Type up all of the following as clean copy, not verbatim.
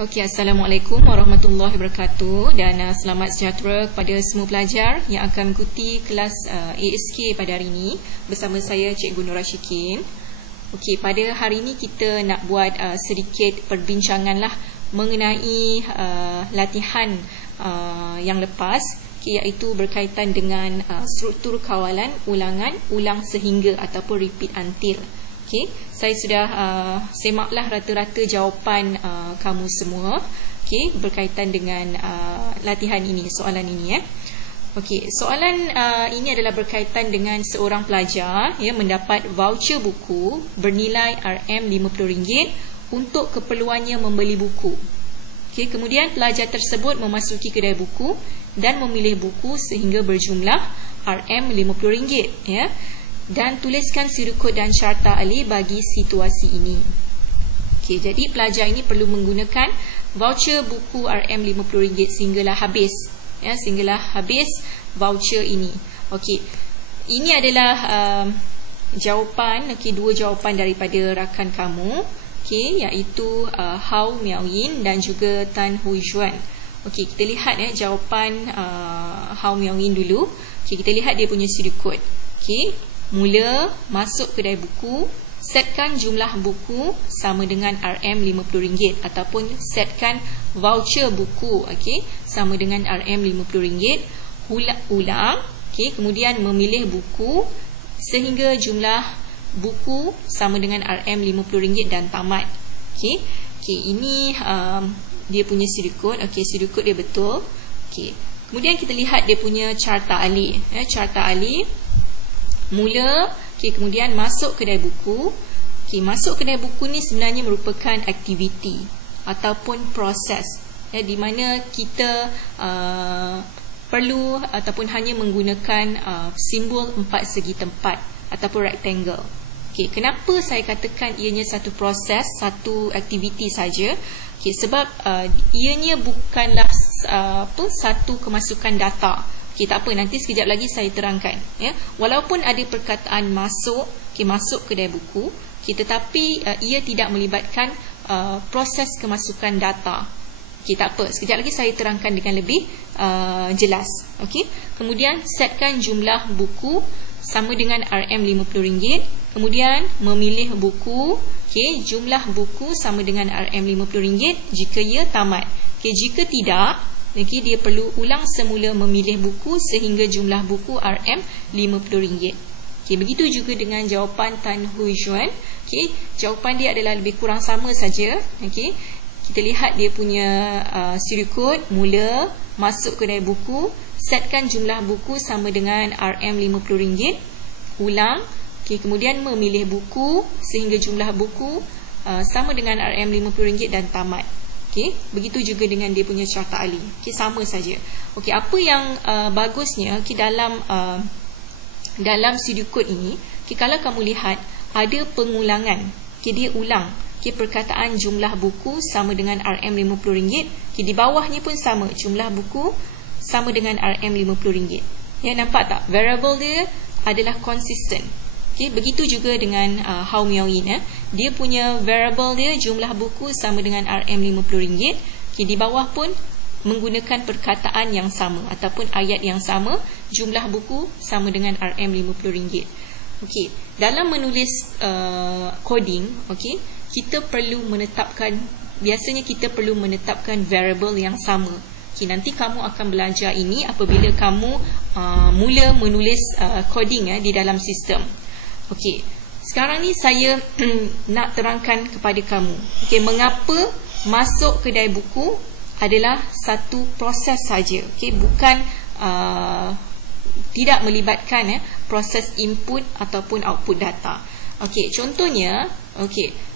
Okey, Assalamualaikum warahmatullahi wabarakatuh dan selamat sejahtera kepada semua pelajar yang akan mengikuti kelas ASK pada hari ini bersama saya Cikgu Nora Syikin. Okey, pada hari ini kita nak buat sedikit perbincangan lah mengenai latihan yang lepas, iaitu berkaitan dengan struktur kawalan ulangan ulang sehingga ataupun repeat until. Okay, saya sudah semaklah rata-rata jawapan kamu semua, okay, berkaitan dengan latihan ini, soalan ini. Okay, soalan ini adalah berkaitan dengan seorang pelajar mendapat voucher buku bernilai RM50 untuk keperluannya membeli buku. Okay, kemudian pelajar tersebut memasuki kedai buku dan memilih buku sehingga berjumlah RM50, dan tuliskan siri kod dan carta alih bagi situasi ini. Okey, jadi pelajar ini perlu menggunakan voucher buku RM50 sehinggalah habis, sehinggalah habis voucher ini. Okey, ini adalah jawapan, dua jawapan daripada rakan kamu, iaitu Hao Miaoyin dan juga Tan Hui Juan. Okey, kita lihat jawapan Hao Miaoyin dulu. Okey, kita lihat dia punya siri kod. Okey, mula masuk kedai buku, setkan jumlah buku sama dengan RM50 ataupun setkan voucher buku, sama dengan RM50. Ulang, kemudian memilih buku sehingga jumlah buku sama dengan RM50 dan tamat. Ini dia punya siri kod. Siri kod dia betul. Kemudian kita lihat dia punya carta alih. Carta alih mula, kemudian masuk kedai buku. Masuk kedai buku ni sebenarnya merupakan aktiviti ataupun proses, di mana kita perlu ataupun hanya menggunakan simbol 4 segi tempat ataupun rectangle. Kenapa saya katakan ianya satu proses, satu aktiviti saja? Sebab ianya bukanlah satu kemasukan data. Tak apa, nanti sekejap lagi saya terangkan. Walaupun ada perkataan masuk, masuk kedai buku, tetapi ia tidak melibatkan proses kemasukan data. Tak apa, sekejap lagi saya terangkan dengan lebih jelas. Kemudian setkan jumlah buku sama dengan RM50. Kemudian memilih buku, jumlah buku sama dengan RM50 jika ia tamat. Jika tidak, dia perlu ulang semula memilih buku sehingga jumlah buku RM50. Begitu juga dengan jawapan Tan Hui Juan. Jawapan dia adalah lebih kurang sama saja. Kita lihat dia punya siri kod. Mula masuk kedai buku, setkan jumlah buku sama dengan RM50. Ulang, kemudian memilih buku sehingga jumlah buku sama dengan RM50 dan tamat. Begitu juga dengan dia punya carta alih. Sama saja. Apa yang bagusnya dalam siri kod ini, kalau kamu lihat ada pengulangan, dia ulang perkataan jumlah buku sama dengan RM50. Di bawahnya pun sama, jumlah buku sama dengan RM50. Nampak tak? Variable dia adalah konsisten. Begitu juga dengan Hao Miaoyin. Dia punya variable dia jumlah buku sama dengan RM50. Di bawah pun menggunakan perkataan yang sama ataupun ayat yang sama, jumlah buku sama dengan RM50. Dalam menulis coding, kita perlu menetapkan, biasanya kita perlu menetapkan variable yang sama. Nanti kamu akan belajar ini apabila kamu mula menulis coding di dalam sistem. Sekarang ni saya nak terangkan kepada kamu, mengapa masuk kedai buku adalah satu proses saja, bukan tidak melibatkan proses input ataupun output data. Contohnya,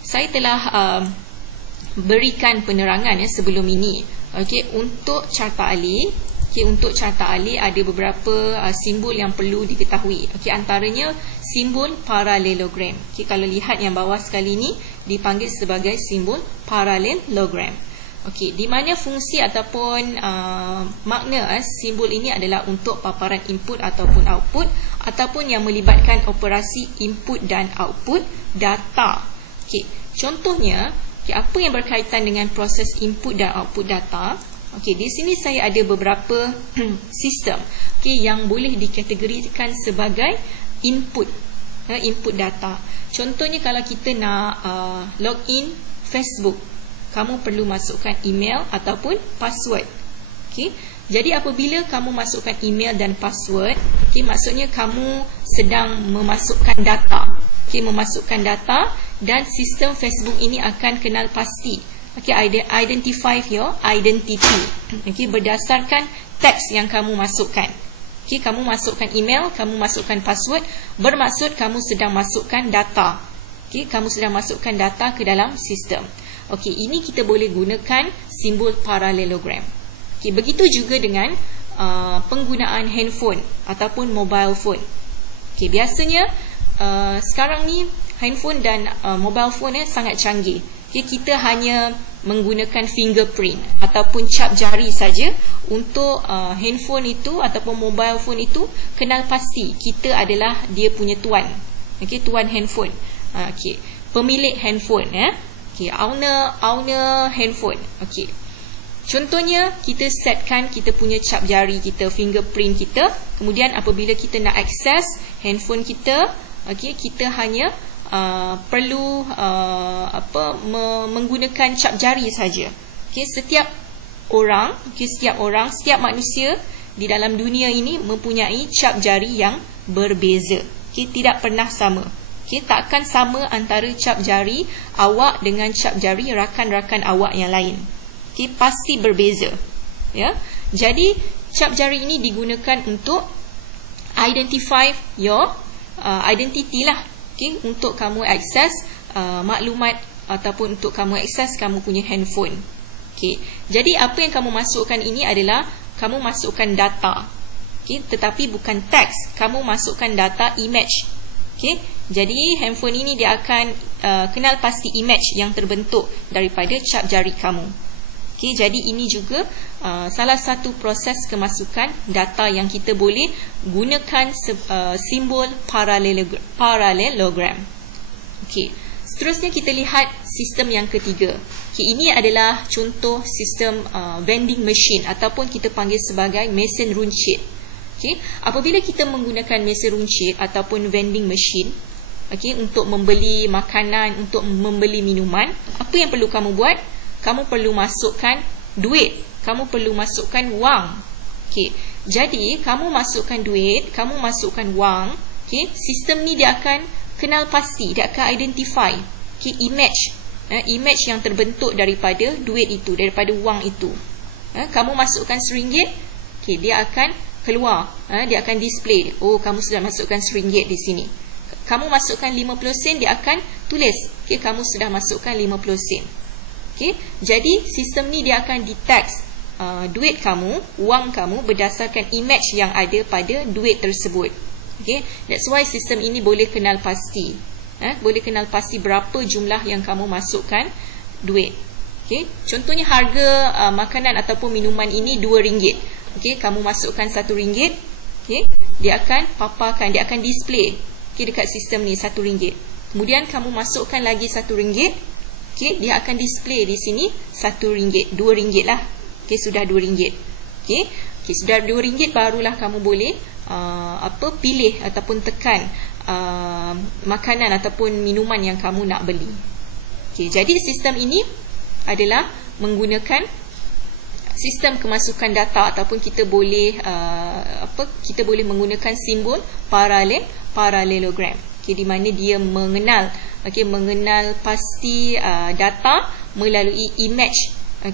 saya telah berikan penerangan sebelum ini. Untuk carta alih, untuk carta alih ada beberapa simbol yang perlu diketahui. Antaranya simbol parallelogram. Kalau lihat yang bawah sekali ini dipanggil sebagai simbol parallelogram. Di mana fungsi ataupun makna simbol ini adalah untuk paparan input ataupun output, ataupun yang melibatkan operasi input dan output data. Contohnya, Okey, apa yang berkaitan dengan proses input dan output data? Okey, di sini saya ada beberapa sistem yang boleh dikategorikan sebagai input, input data. Contohnya kalau kita nak login Facebook, kamu perlu masukkan email ataupun password. Okey, jadi apabila kamu masukkan email dan password, maksudnya kamu sedang memasukkan data. Memasukkan data, dan sistem Facebook ini akan kenal pasti. Identify your identity. Berdasarkan teks yang kamu masukkan. Kamu masukkan email, kamu masukkan password, bermaksud kamu sedang masukkan data. Kamu sedang masukkan data ke dalam sistem. Ini kita boleh gunakan simbol parallelogram. Begitu juga dengan penggunaan handphone ataupun mobile phone. Biasanya sekarang ni handphone dan mobile phone sangat canggih. Kita hanya menggunakan fingerprint ataupun cap jari saja untuk handphone itu ataupun mobile phone itu kenal pasti kita adalah dia punya tuan. Tuan handphone. Pemilik handphone, owner handphone. Contohnya kita setkan kita punya cap jari kita, fingerprint kita. Kemudian apabila kita nak akses handphone kita, kita hanya perlu menggunakan cap jari saja. Setiap manusia di dalam dunia ini mempunyai cap jari yang berbeza. Tidak pernah sama. Takkan sama antara cap jari awak dengan cap jari rakan-rakan awak yang lain. Pasti berbeza. Jadi cap jari ini digunakan untuk identify your identity lah. Untuk kamu akses maklumat ataupun untuk kamu akses kamu punya handphone. Jadi apa yang kamu masukkan ini adalah kamu masukkan data. Tetapi bukan teks, kamu masukkan data image. Jadi handphone ini dia akan kenal pasti image yang terbentuk daripada cap jari kamu. Jadi ini juga salah satu proses kemasukan data yang kita boleh gunakan simbol parallelogram. Seterusnya kita lihat sistem yang ketiga. Ini adalah contoh sistem vending machine ataupun kita panggil sebagai mesin runcit. Apabila kita menggunakan mesin runcit ataupun vending machine untuk membeli makanan, untuk membeli minuman, apa yang perlu kamu buat? Kamu perlu masukkan duit, kamu perlu masukkan wang. Jadi kamu masukkan duit, kamu masukkan wang. Sistem ni dia akan kenal pasti, dia akan identify image yang terbentuk daripada duit itu, daripada wang itu. Kamu masukkan RM1, dia akan keluar, dia akan display, oh kamu sudah masukkan RM1 di sini. Kamu masukkan 50 sen, dia akan tulis, kamu sudah masukkan 50 sen. Jadi sistem ni dia akan detect duit kamu, wang kamu berdasarkan image yang ada pada duit tersebut. That's why sistem ini boleh kenal pasti. Boleh kenal pasti berapa jumlah yang kamu masukkan duit. Contohnya harga makanan ataupun minuman ini RM2. Kamu masukkan RM1. Dia akan paparkan, dia akan display dekat sistem ni RM1. Kemudian kamu masukkan lagi RM1. Dia akan display di sini RM1, RM2 lah. Sudah RM2. Sudah RM2 barulah kamu boleh pilih ataupun tekan makanan ataupun minuman yang kamu nak beli. Jadi sistem ini adalah menggunakan sistem kemasukan data ataupun kita boleh menggunakan simbol parallelogram. Di mana dia mengenal pasti data melalui image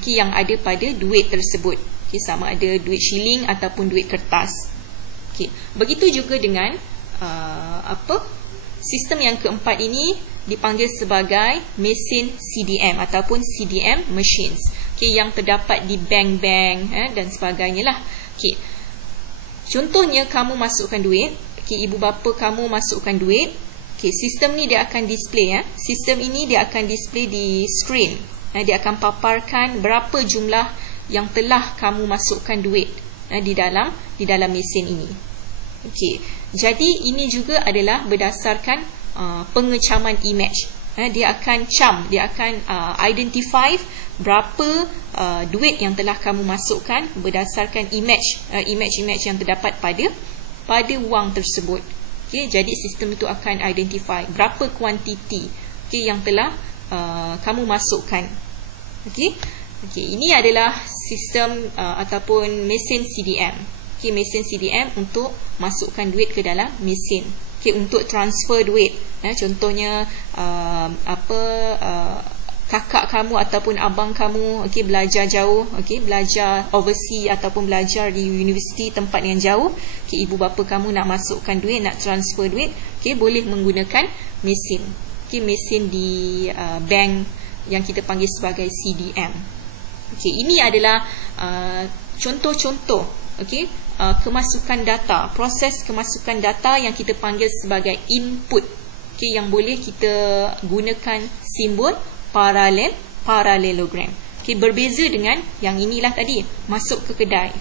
yang ada pada duit tersebut. Sama ada duit shilling ataupun duit kertas. Begitu juga dengan sistem yang keempat ini dipanggil sebagai mesin CDM ataupun CDM machines. Yang terdapat di bank-bank dan sebagainya lah. Contohnya kamu masukkan duit, ibu bapa kamu masukkan duit. Sistem ni dia akan display. Sistem ini dia akan display di screen. Dia akan paparkan berapa jumlah yang telah kamu masukkan duit di dalam mesin ini. Jadi ini juga adalah berdasarkan pengecaman image. dia akan dia akan identify berapa duit yang telah kamu masukkan berdasarkan image yang terdapat pada wang tersebut. Okay, jadi sistem itu akan identify berapa kuantiti yang telah kamu masukkan. Okay, ini adalah sistem ataupun mesin CDM. Okay, mesin CDM untuk masukkan duit ke dalam mesin. Okay, untuk transfer duit. Contohnya kakak kamu ataupun abang kamu belajar jauh, belajar overseas ataupun belajar di universiti tempat yang jauh, ibu bapa kamu nak masukkan duit, nak transfer duit, boleh menggunakan mesin. Mesin di bank yang kita panggil sebagai CDM. Ini adalah contoh-contoh kemasukan data, proses kemasukan data yang kita panggil sebagai input, yang boleh kita gunakan simbol parallelogram. Berbeza dengan yang inilah tadi, masuk ke kedai.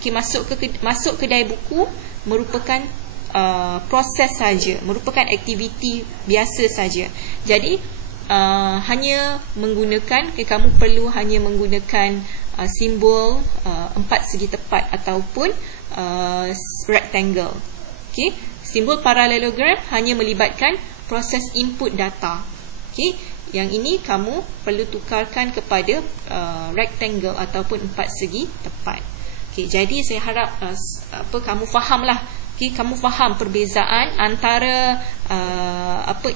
Masuk kedai buku merupakan proses saja, merupakan aktiviti biasa saja. Jadi hanya menggunakan, kamu perlu hanya menggunakan simbol empat segi tepat ataupun rectangle. Simbol parallelogram hanya melibatkan proses input data. Yang ini kamu perlu tukarkan kepada rectangle ataupun empat segi tepat. Jadi saya harap kamu fahamlah. Kamu faham perbezaan antara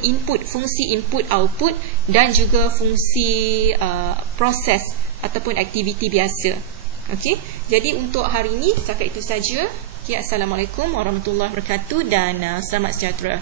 input, fungsi input output dan juga fungsi proses ataupun aktiviti biasa. Jadi untuk hari ini setakat itu saja. Assalamualaikum warahmatullahi wabarakatuh dan selamat sejahtera.